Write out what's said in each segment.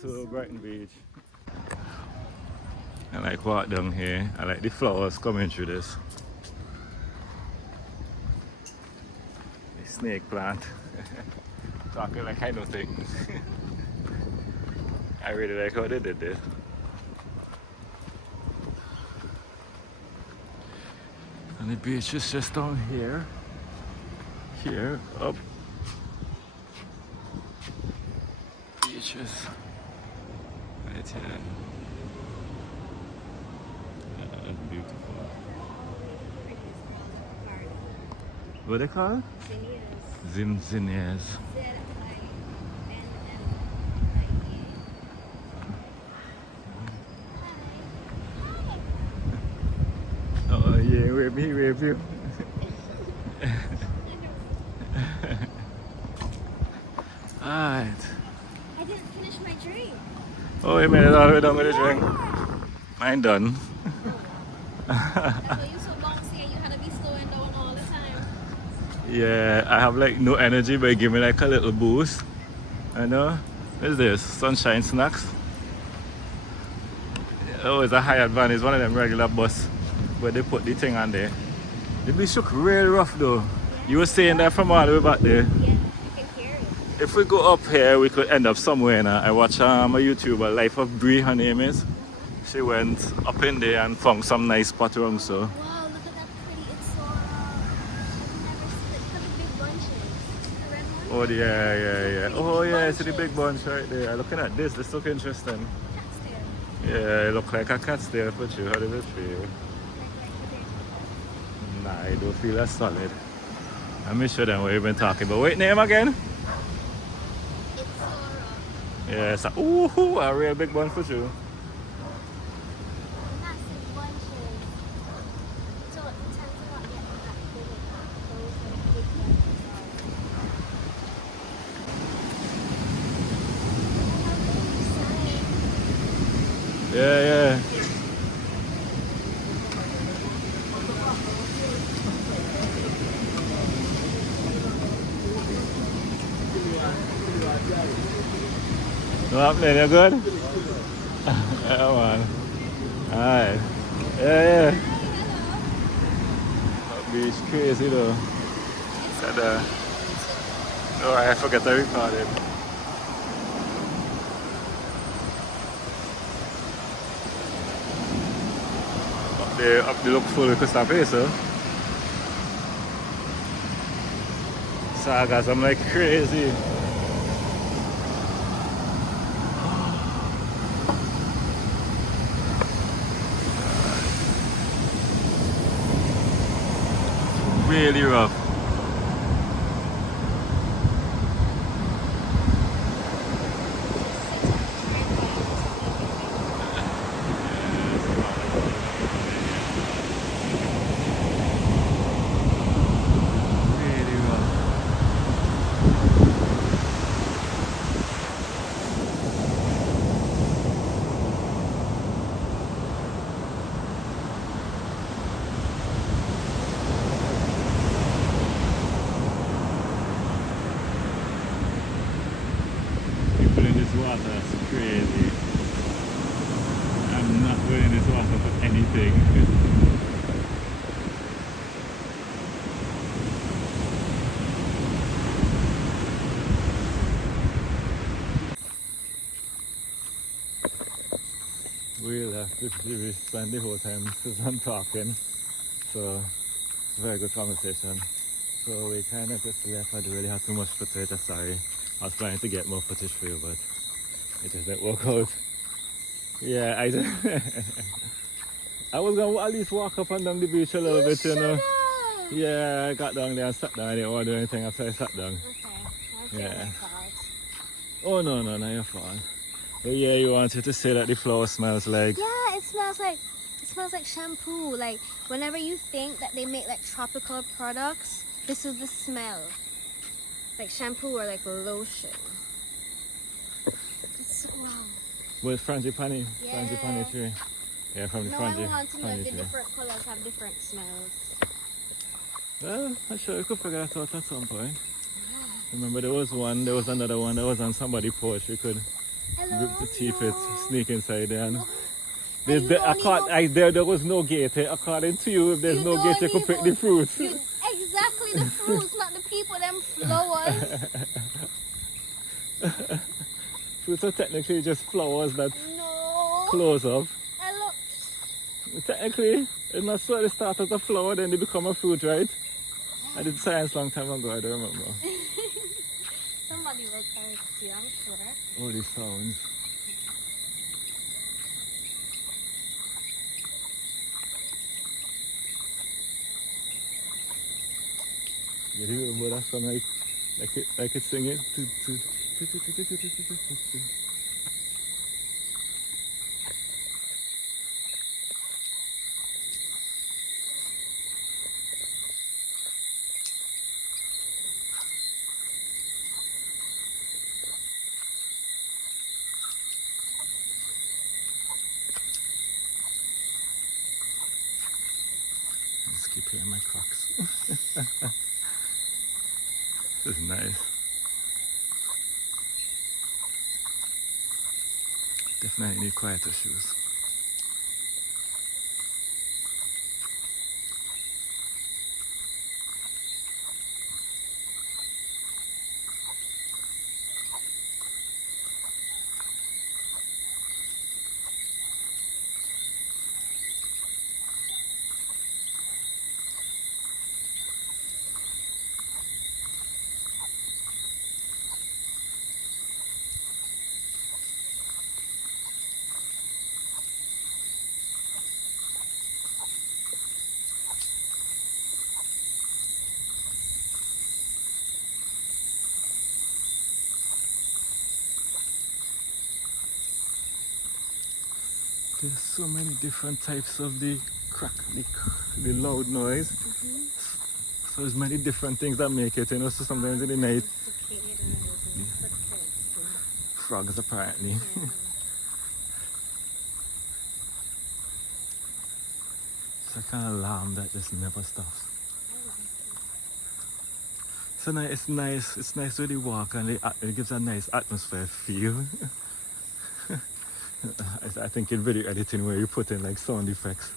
to Brighton Beach. I like walk down here. I like the flowers coming through this. The snake plant. Talking like I know things. I really like how they did this. And the beach is just down here. Here, up. Beaches. Right here. That's beautiful. What they call it? Zinnias. Oh yeah, wave you. Alright. I didn't finish my drink. Oh, you made it all the way down with the drink. Mine done. That's why you're so bouncy and you had to be slowing down all the time. Yeah, I have like no energy, but it give me like a little boost. I know. What is this? Sunshine snacks. Oh, it's a high advantage. One of them regular bus where they put the thing on there. The beach look real rough though. Yeah. You were saying that from all the way back there. Yeah, you can hear it. If we go up here, we could end up somewhere now. I watch a YouTuber, Life of Brie, her name is. She went up in there and found some nice spot around so. Wow, look at that pretty. It's so I've never seen it. Look at the big bunches. The red one? Oh yeah. Oh yeah, it's the big bunch right there. Looking at this, this look interesting. Cat's tail. Yeah, it look like a cat's tail for you. How does it feel? Nah, I don't feel as solid. I'm not sure then what you've been talking about. Wait, name again? It's so rough. Yeah, it's a real big one for you. Massive bunches. So it tends to not get that big. Those are the big bunches are. Yeah. What happening? You good? Yeah, man. Alright. Yeah. That beach crazy though. Said, oh, I forgot to record it. Up the look full of Costa Mesa. Sagas, I'm like crazy. Really rough. Water, that's crazy. I'm not going in this water for anything. We'll have to spend the whole time because I'm talking. So, it's a very good conversation. So we kind of just left. I don't really have too much footage, sorry. I was planning to get more footage for you, but it just didn't work out. Yeah, I was gonna at least walk up and down the beach a little bit, you know. Yeah, I got down there and sat down. I didn't want to do anything after I sat down. Okay, Yeah. my fault. Oh no, not your fault. But yeah, you wanted to say that the flower smells like. Yeah, it smells like shampoo. Like whenever you think that they make like tropical products, this is the smell. Like shampoo or like lotion. Wow. With frangipani, Yeah. frangipani tree. Yeah, from the No, I frangipani want to know if the tree. different colors have different smells. Well, I'm sure you could figure that out at some point. Remember there was another one that was on somebody's porch. You could Hello. The thief it No. sneak inside there. And No. there's you the, don't even, there was no gate. According to you, if there's you no gate, don't you could pick even, the fruits. exactly the fruits, not the people, them flowers. Fruits are technically just flowers that No. close up. Hello. Technically, it's not so they start as a flower, then they become a fruit, right? I did science long time ago, I don't remember. Somebody will correct you, I'm sure. All these sounds. You remember that song like it singing? Just keep hearing my clocks. This is nice. Definitely need quieter shoes. There's so many different types of the crack, the loud noise. So there's many different things that make it, you know. So sometimes in the night, frogs apparently. It's a kind of alarm that just never stops. So now it's nice. It's nice when you walk and it gives a nice atmosphere feel. I think in video editing where you put in like sound effects,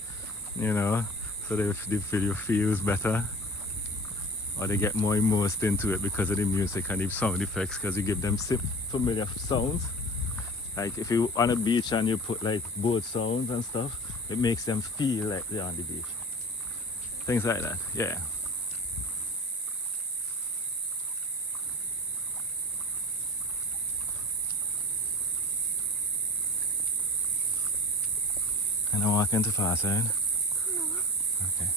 you know, so the video feels better, or they get more immersed into it because of the music and the sound effects, because you give them familiar sounds. Like if you're on a beach and you put like boat sounds and stuff, it makes them feel like they're on the beach. Things like that, yeah. And I'm walking too fast, right? Okay.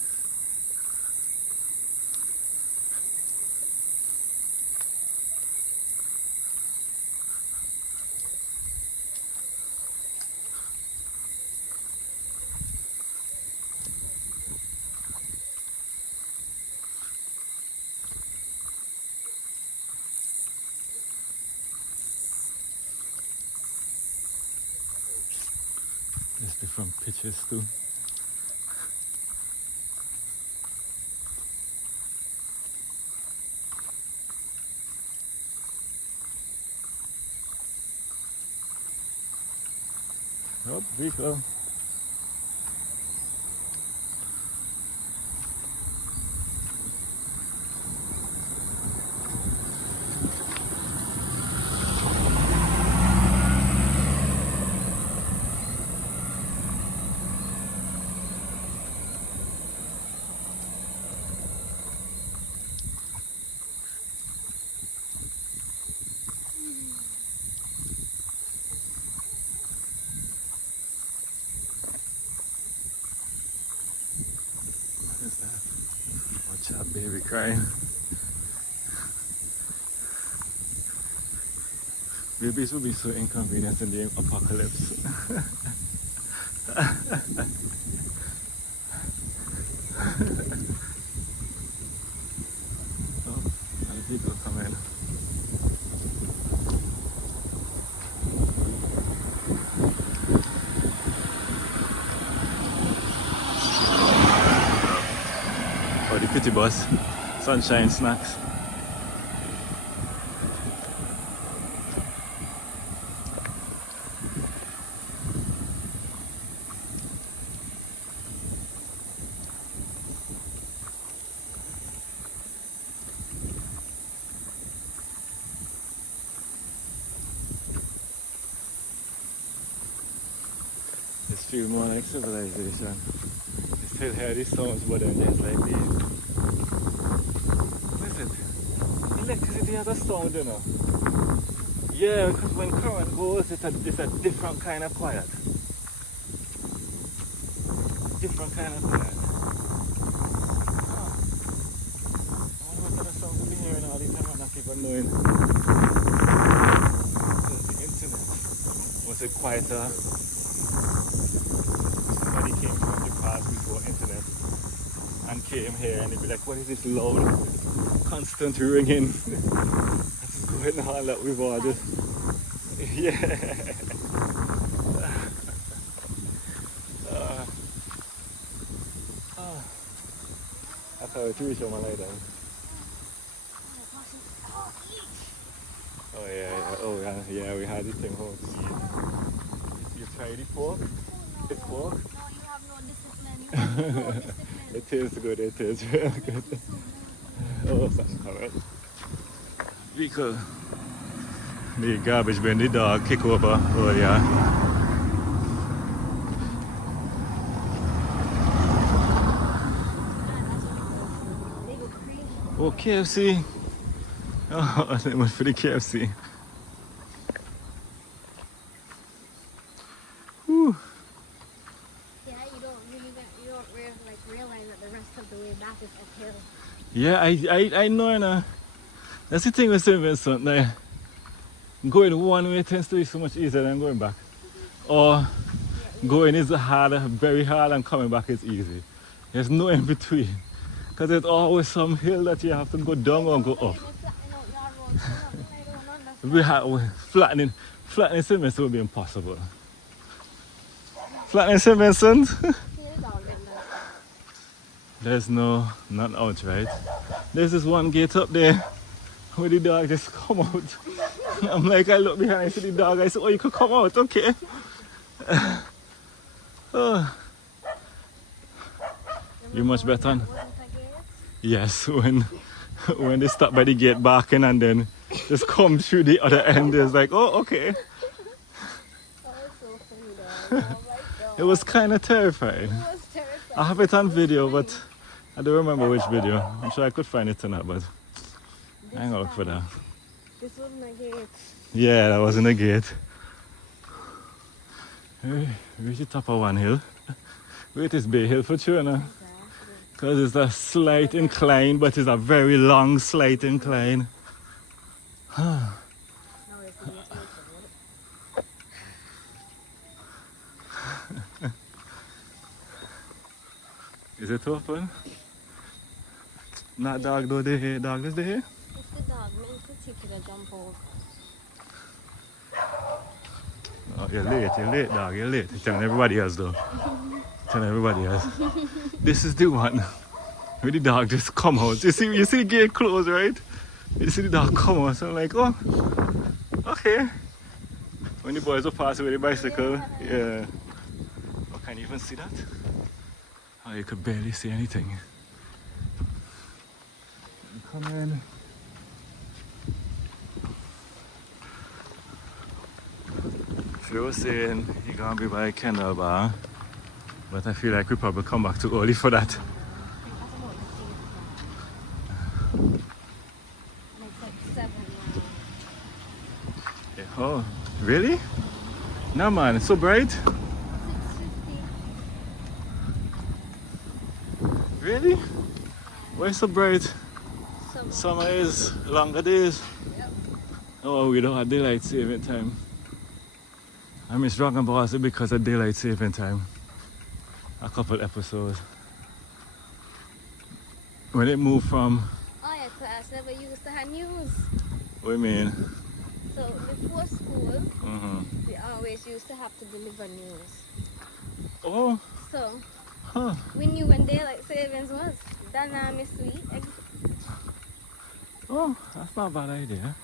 There's different pitches too. Oh, vehicle. What is that? Watch out, baby crying. Babies will be so inconvenient in the apocalypse. Oh, other people come in. Oh, the pity bus. Sunshine snacks. feel more like civilization. You still hear these sounds, but then there's like the, what is it? Electricity has a sound, you know. Yeah, because when current goes, it's a different kind of quiet. Different kind of quiet. Huh. I wonder what kind of sounds we've been hearing all the time and not even knowing. The internet was it quieter? Somebody came from the past before internet and came here and they'd be like, what is this loud, constant ringing? This is going on that we've all just, yeah. I thought it was on my lay down. Oh yeah, oh yeah, we had this thing home to eat. You tried the pork? The pork? No, you have no discipline. You have no discipline. It tastes good, it tastes real good. Oh, something correct. Vehicle. The garbage bin, the dog kick over. Oh yeah. Oh, KFC. Oh, that was for the KFC. Whew. Yeah, you don't realize that the rest of the way back is uphill. Yeah, I know, you know. That's the thing with St. Vincent. Like, going one way tends to be so much easier than going back. Or going is hard, very hard, and coming back is easy. There's no in between. Because there's always some hill that you have to go down or go up. We have flattening St. Vincent would be impossible. Flattening St. Vincent? There's no, not out, right? There's this one gate up there where the dog just come out. I'm like, I look behind, I see the dog, I say, oh, you could come out, okay. Oh. You much better? Yes, when they stop by the gate barking and then just come through the other end, it's like, oh, okay. It was kind of terrifying. I have it on video, but I don't remember which video. I'm sure I could find it tonight, but I ain't gonna look for that. This wasn't a gate. Yeah, that wasn't a gate. We reached the top of one hill. Wait, it's Bay Hill for sure now. Because it's a slight incline, but it's a very long slight incline. Is it open? Not dog though, they here. Dog is there? It's the dog, man. It's to jump over. Oh, you're late, dog, you're late. You're telling everybody else though. Telling everybody else. This is the one where the dog just come out. You see the gate closed, right? You see the dog come out, so I'm like, oh, okay. When the boys were passing with the bicycle, yeah. Oh, can you even see that? Oh, you could barely see anything. Come in. She was saying you're gonna be by Kendall Bar, but I feel like we probably come back too early for that. Yeah. Oh, really? No man, it's so bright. Really? Why so bright? Summer is longer days. Yep. Oh, we don't have daylight saving time. I miss Dragon Ball Z because of daylight saving time. A couple episodes. When it moved from... Oh yeah, class never used to have news. What do you mean? So before school, we always used to have to deliver news. Oh. So Huh. we knew when daylight savings was. Dynamically. Oh, that's not a bad idea.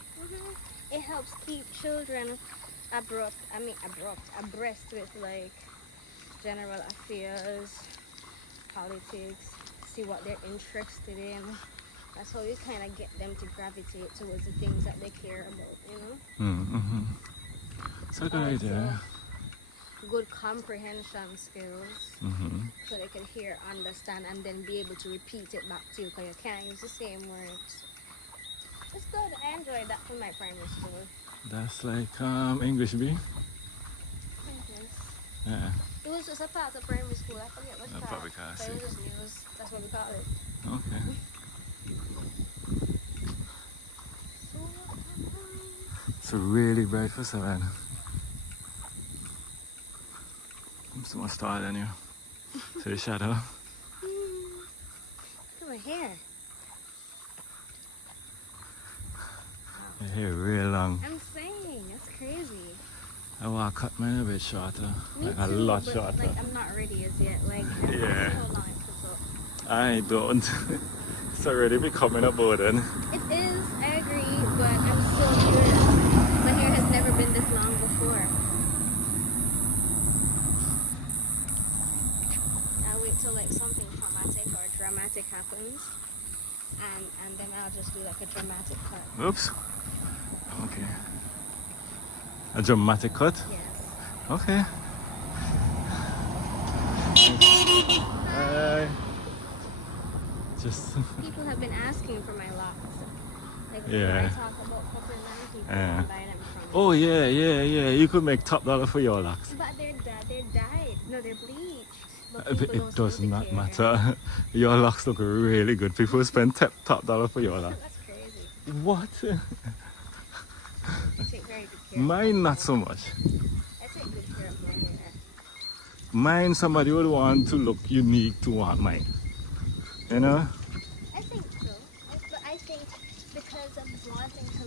It helps keep children abreast with like general affairs, politics, see what they're interested in. That's how you kind of get them to gravitate towards the things that they care about, you know? It's a good idea. good comprehension skills, so they can hear, understand, and then be able to repeat it back to you, because you can't use the same words. It's good. I enjoyed that from my primary school. That's like English B. Yes. Yeah. It was just a part of primary school. I forget which part. Probably can't But see. it was just news. That's what we call it. Okay. It's really bright for 7. I'm so much taller than you. See the shadow? Look at my hair. Your hair real long. I'm saying, that's crazy. I want to cut mine a bit shorter. Me like too, a lot but shorter. like I'm not ready as yet. Like, I Yeah. see how long it puts up. I don't. It's already becoming a burden. It is, I agree, but I'm so sure my hair has never been this long before. I'll wait till like something traumatic or dramatic happens, and then I'll just do like a dramatic cut. Oops. Okay. A dramatic cut? Yes. Okay. Just People have been asking for my locks. Like, Yeah. when I talk about copper line, people can buy them from me. oh yeah. You could make top dollar for your locks. But they're dyed. No, they're bleached. But people It don't does seem to not care. matter. Your locks look really good. People spend top dollar for your locks. That's crazy. What? I take very good care. Mine not so much. I take good care of my hair. Mine somebody would want to look unique to want mine. You know? I think so. But I think because of wanting to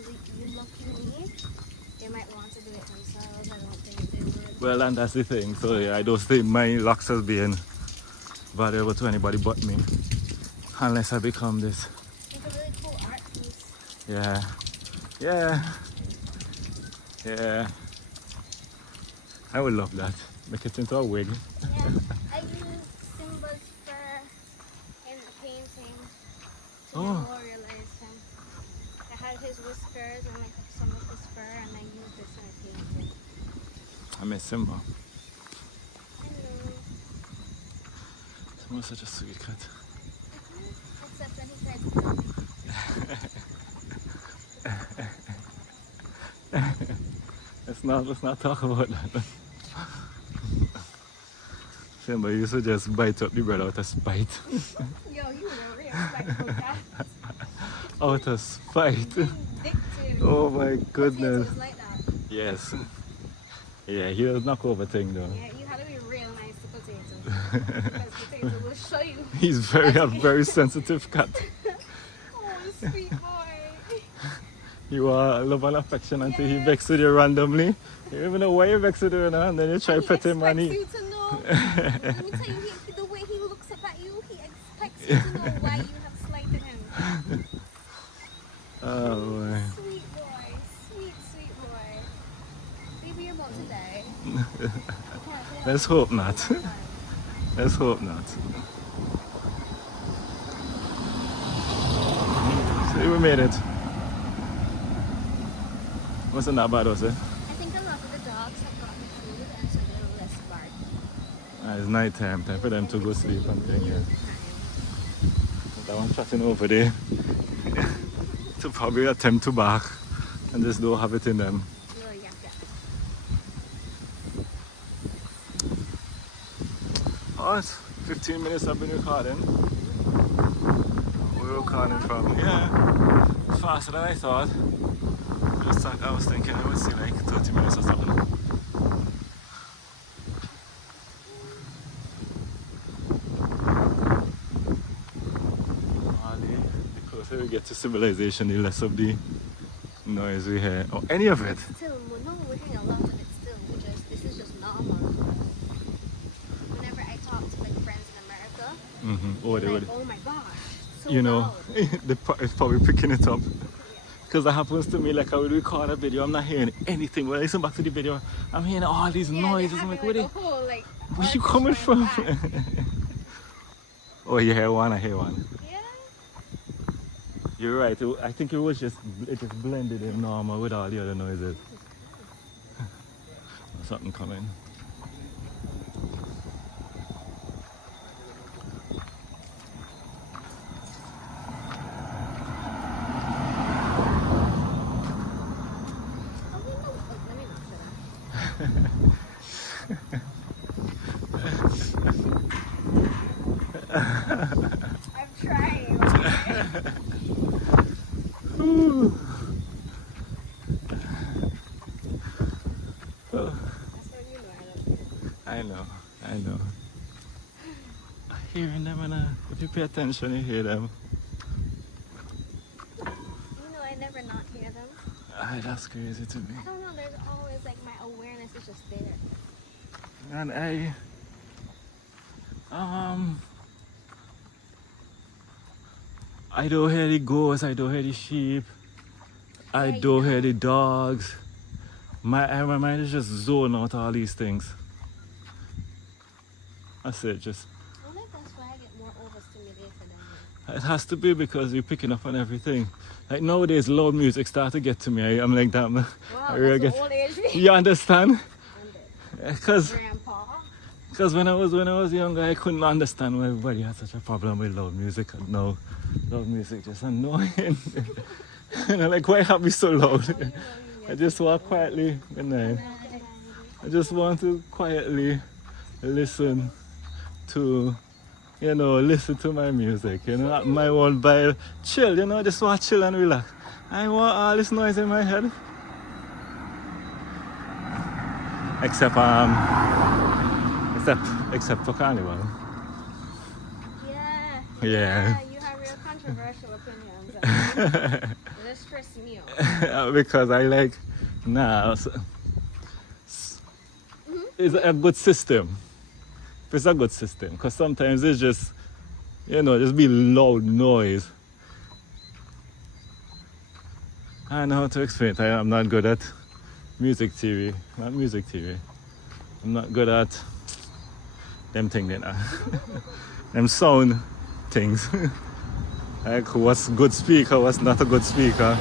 look unique, they might want to do it themselves. I don't think they would. Well, and that's the thing. So yeah, I don't think my locks as being valuable to anybody but me, unless I become this. It's a really cool art piece. Yeah. I would love that. Make it into a wig. Yeah, I use symbols in painting to memorialize him. I had his whiskers and like some of his fur, and I used this in a painting. I miss Simba. I know. Simba's such a sweet cat. Except when he tried to kill me. Let's not talk about that. Simba used to just bite up the bread out of spite. Yo, you were a real spiteful cat. Out of spite. Vindictive. Oh my goodness. Potatoes like that. Yes. Yeah, he does knock over thing though. Yeah, you had to be real nice to potatoes. Because potatoes will show you. He's a very sensitive cat. Oh, sweet boy. You love and affection until he vexes with you randomly. You don't even know why he vexes with you, and then you try to pet him and he... He expects you to know. Let me tell you, the way he looks up at you, he expects you to know why you have slighted him. Oh boy. Sweet boy. Sweet boy. Maybe you're about to die. Let's hope not. Let's hope not. See, we made it. Wasn't that bad, was it? I think a lot of the dogs have gotten food and so they're less bark. It's night time for them to go sleep and thing, yeah. That one chatting over there to probably attempt to bark and just don't have it in them. No, yeah. Oh, it's 15 minutes I've been recording. We're recording from, yeah, it's faster than I thought. Just like I was thinking it would see like 30 minutes or something. The closer we get to civilization, the less of the noise we hear, or any of it. Still, no, we're hearing a lot of it still. This is just normal. Whenever I talk to like friends in America, Oh, they're they like, would, oh my gosh, so you know, loud. it's probably picking it up. Because that happens to me, like I would record a video, I'm not hearing anything. When I listen back to the video, I'm hearing all these noises. I'm like, where you coming from? Oh, you hear one, I hear one. Yeah. You're right. I think it just blended in normal with all the other noises. Something coming. pay attention, you hear them. You know, I never not hear them. Aye, that's crazy to me. I don't know, there's always like my awareness is just there. And I don't hear the goats, I don't hear the sheep, I Yeah, you don't hear don't. the dogs. My mind is just zone out all these things. That's it, just. I wonder if that's why I get more overstimulated than you. It has to be because you're picking up on everything. Like nowadays, loud music start to get to me. I'm like that. Wow, I really that's get. old age me. You understand? And Because Grandpa. when I was younger, I couldn't understand why everybody had such a problem with loud music. No, loud music just annoying. And I'm like, why have me so loud? I just walk quietly, good night. I just want to quietly listen to, listen to my music, at my own vibe, chill, just want to chill and relax. I want all this noise in my head. Except for Carnival. Yeah, you have real controversial opinions. It just stress me out. Because I like, it's a good system. It's a good system. Because sometimes it's just, just be loud noise. I don't know how to explain it. I'm not good at music TV. Not music TV. I'm not good at them things, them sound things. Like what's good speaker, what's not a good speaker.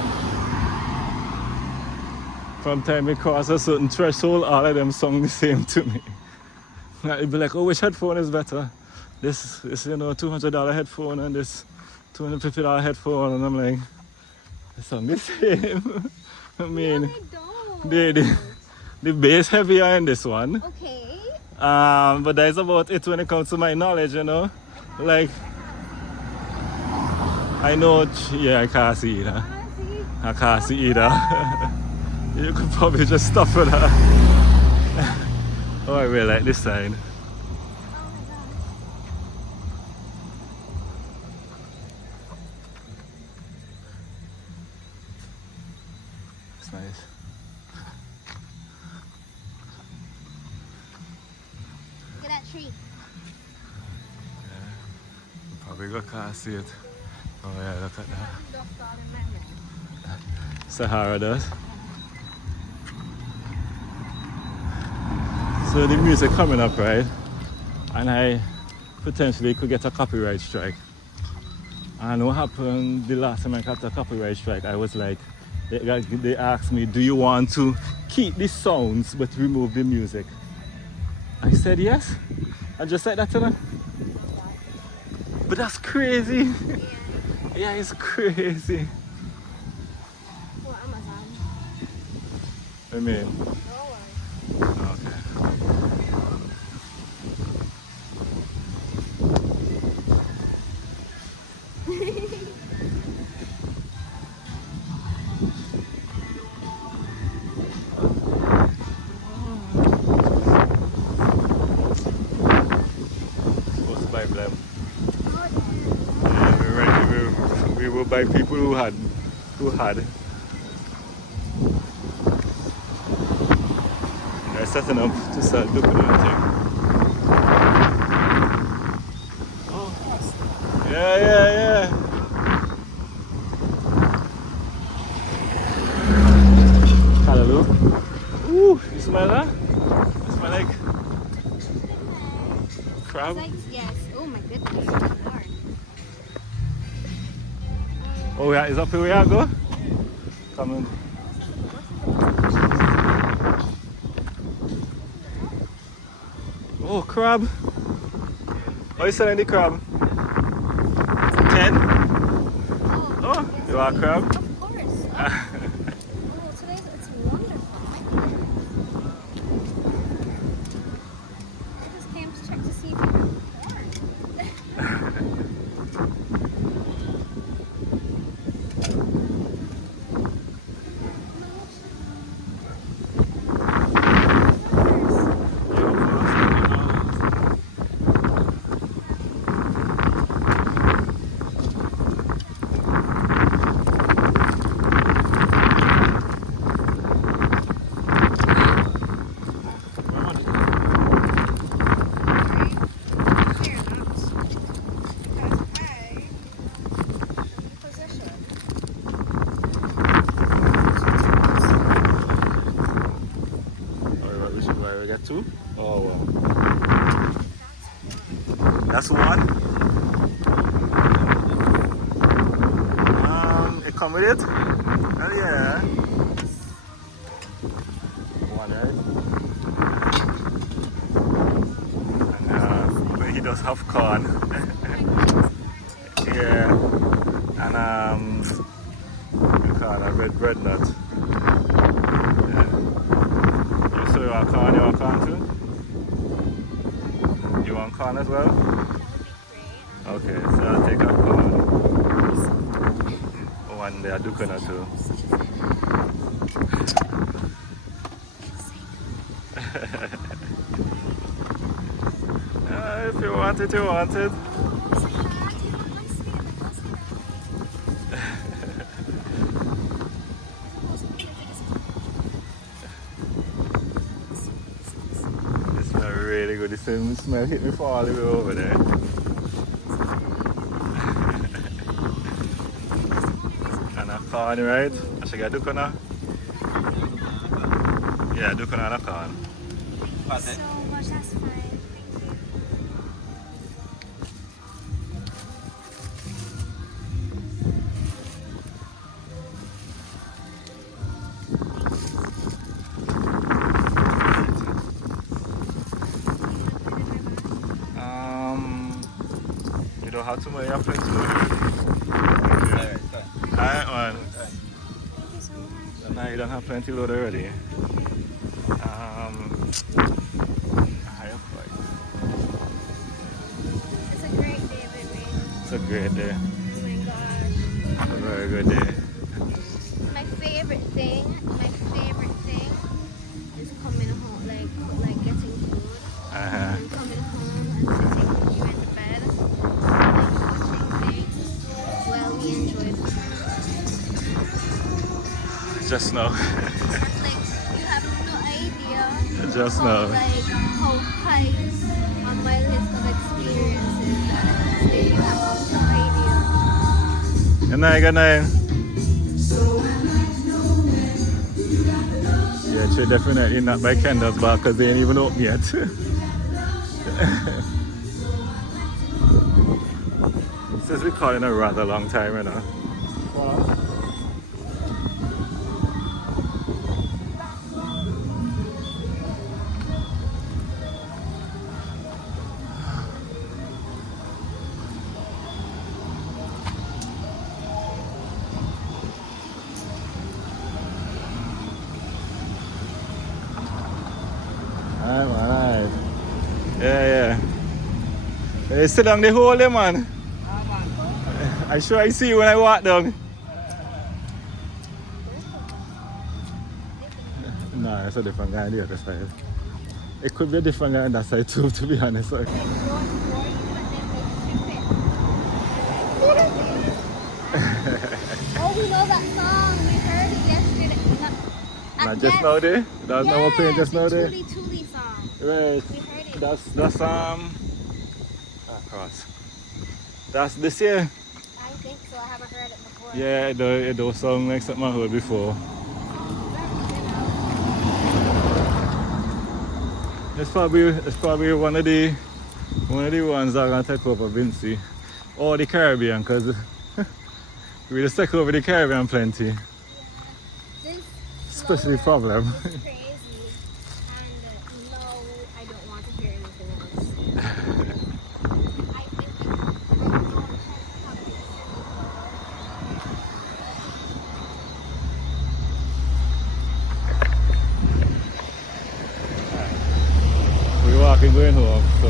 From time we cross a certain threshold, all of them sound the same to me. It'd be like, oh, which headphone is better? This $200 headphone and this $250 headphone, and I'm like, they sound the same. I mean, No, they don't. the bass heavier in this one. Okay. But that's about it when it comes to my knowledge, Like, I know, I can't see either. I can't see either. You could probably just stop for that. Oh, I really like this sign. It's nice. Look at that tree. Probably can't see it. Oh yeah, look at that. Sahara does. So the music coming up, right? And I potentially could get a copyright strike. And what happened the last time I got a copyright strike, I was like, they asked me, do you want to keep the sounds but remove the music? I said yes. I just said that to them. But that's crazy. Yeah, it's crazy. Well, Amazon. I mean, No worries. okay. Supposed to buy them. Yeah, we were by people who had. They're setting up to start looking at thing. Oh, yeah. Hallelujah. Ooh, you smell that? You smell like crab? It's like, yes. Oh my goodness. Lord. Oh yeah, is that where we are go? Come on. Oh, crab. Oh, you selling the crab? 10? Oh, you are crab? Of course. Oh, today's it's wonderful. I just came to check to see if you were born. two? Oh, wow. That's one? It come with it? Oh, yeah. One, right? But he does have corn. Yeah. And, corn, a red bread nut. So you want corn? You want corn too? You want corn as well? Okay, so I'll take a corn. One there, coconut too. If you want it, you want it. Really good. The same smell hit me for all the way over there. And a corn, right? I should get a coconut. Yeah, coconut and a corn. Thank you so much, that's fine. Thank you don't have too many apples to do. Alright, man. you so much. Now you don't have plenty load already. It's a great day, baby. It's a great day. Oh my gosh. A very good day. My favorite thing is coming home, like getting food. And coming home and sitting with you in the bed and watching things while we enjoy food. Just now. Like, you have no idea Just how, now. like, how high on my list of experiences that you have no idea. Good night, good night. Yeah, she definitely not by Kendall's bar because they ain't even open yet. This is recording a rather long time, you know. Alright. Yeah. Hey, sit down the hole there, man. I sure I see you when I walk down. No, it's a different guy on the other side. It could be a different guy on that side too, to be honest. Oh, we know that song. We heard it yesterday. Not just now there? That's not what playing just now there? The Tuli song. Right. We heard it. That's cross. That's this year. I think so. I haven't heard it before. Yeah, it does sound like something I heard before. It's probably one of the ones that are gonna take over Vinci or the Caribbean, because we just take over the Caribbean plenty. Yeah. Especially problem. Is crazy, and no, I don't want to hear anything else. I think We're walking going home, so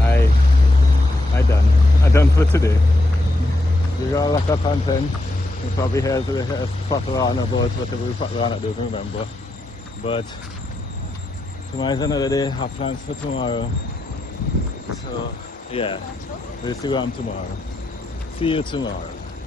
I done for today. We got a lot of content. We probably have to fuck around about whatever we fuck around at, don't remember. But tomorrow's another day, have plans for tomorrow. So yeah, we'll see where I'm tomorrow. See you tomorrow.